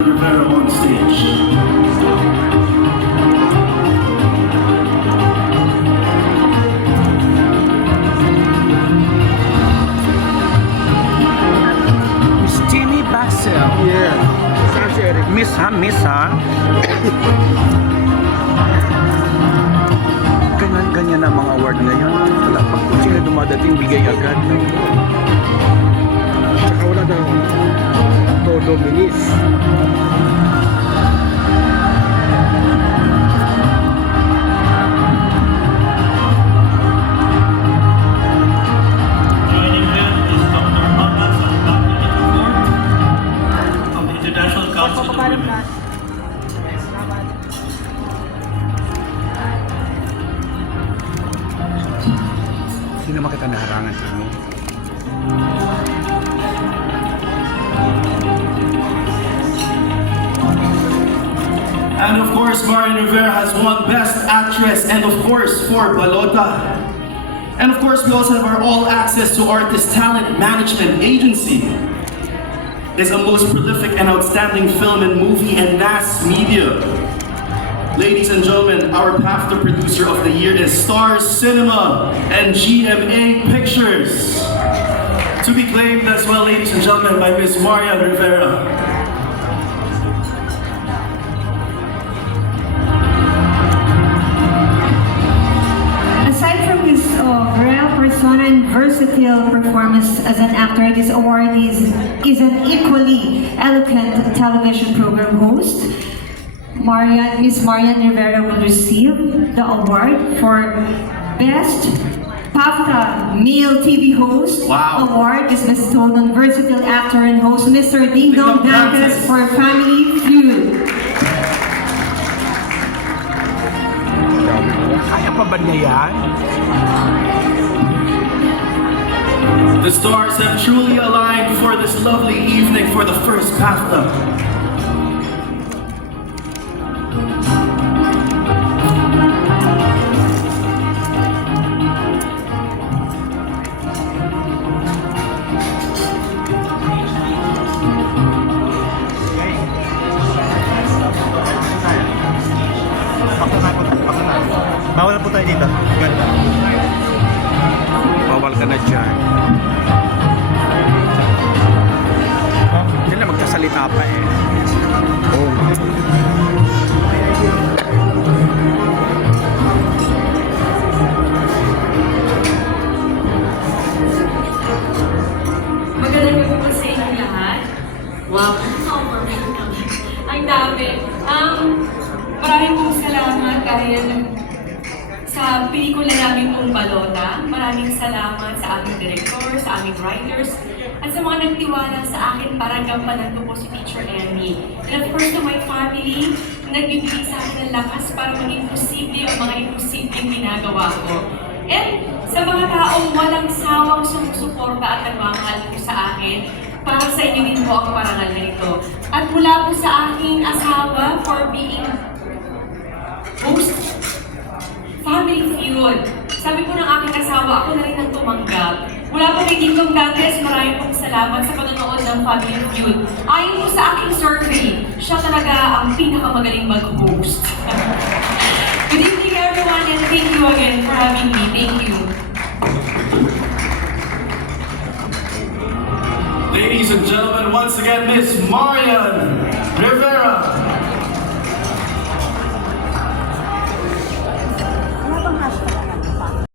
Rivera on stage. Miss Jenny Bassel. Yeah. Sarge Eric. Miss ha? Ganyan-ganyan ang mga award ngayon. Wala pag kung sino dumadating, bigay agad. Tsaka wala daw todo minis. Joining them is Dr. Manas and Dr. Ford of the International Council of Women. Sino makita naharangan sa inyo? And of course, Marian Rivera has won Best Actress, and of course, for Balota. And of course, we also have our All Access to Artist Talent Management Agency. It's a most prolific and outstanding film and movie and mass media. Ladies and gentlemen, our BAFTA producer of the year is Stars Cinema and GMA Pictures. To be claimed as well, ladies and gentlemen, by Miss Marian Rivera. Aside from his rare persona and versatile performance as an actor, this award is an equally eloquent television program host. Miss Marian Rivera will receive the award for Best BAFTA Male TV Host. Wow. Award is bestowed on versatile actor and host Mr. Ding Dong Dantes for Family Feud. Kaya pa ba niya yan? The stars have truly aligned for this lovely evening for the first BAFTA. Bawal po tayo dito. Ganda. Bawal ka na dyan. Hindi na magkasalita pa eh. Oh. Magandang gabi po sa inyong lahat. Wow. Ang dami. Maraming pong salamat dahil sa pelikula namin pong Balota. Maraming salamat sa aming director, sa aming writers, at sa mga nagtiwala sa akin para gampanan ko po si Teacher Emmy. And of course, to my family, nagbibigay sa akin ng lakas para maging posible ang mga imposibleng ginagawa ko. And sa mga taong walang sawang sumusuporta at nagmamahal po sa akin, para sa inyo din po ang parangal na ito. At mula po sa aking asawa for being host, Family Feud. Sabi po ng aking asawa, ako na rin ang tumanggap. Mula po kay Dingdong Dantes, maraming pong salamat sa panonood ng Family Feud. Ayon po sa aking survey, siya talaga ang pinakamagaling mag-host. Good evening everyone and thank you again for having me. Thank you. Ladies and gentlemen, once again, Miss Marian